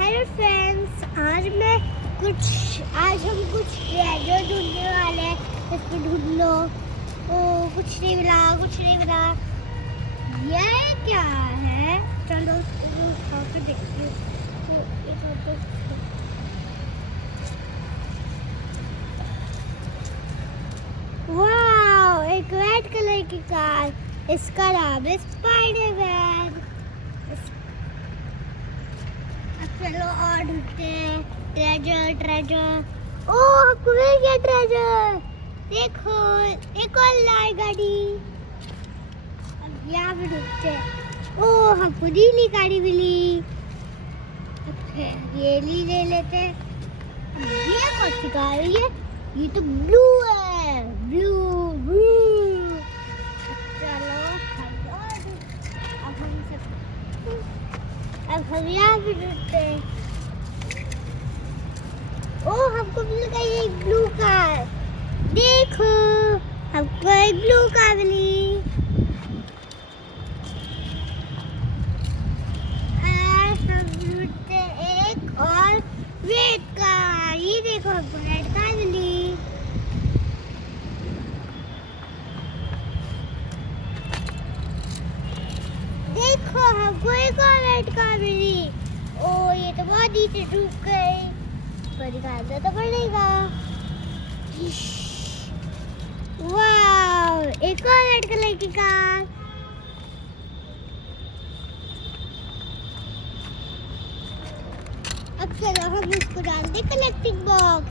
Hello friends, आज हम कुछ ट्रेजर ढूंढने वाले हैं। इसको ढूंढ लो। ओ कुछ नहीं मिला। ये क्या है? चलो इसको उठा के देखते हैं। वाह, एक रेड कलर की कार। इसका नाम है स्पाइडरमैन। चलो और ढूंढते हैं। ट्रेजर। ओ हमको मिल गया ट्रेजर। देखो, एक और लाल गाड़ी। अब यहाँ पे ढूंढते हैं। ओ हमको नीली गाड़ी मिली। अच्छा, ये ले लेते हैं। ये कौन सी गाड़ी है? ये तो ब्लू है। ब्लू। चलो अब हम यहाँ पे ढूंढते हैं। ओ हमको मिल गई एक ब्लू कार। देखो, हमको एक ब्लू कार मिली। हम ढूंढते एक और रेड कार। ये देखो, हमको रेड कार मिली। देखो, हमको एक और रेड कार मिली। ओ ये तो बहुत नीचे डूब गई, पर निकालना तो पड़ेगा। वाह, एक और रेड कलर की कार। अब चलो हम इसको डालते कलेक्टिंग बॉक्स।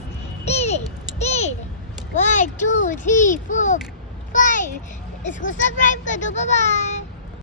1 2 3 4 5। इसको सब्सक्राइब कर दो। Bye bye.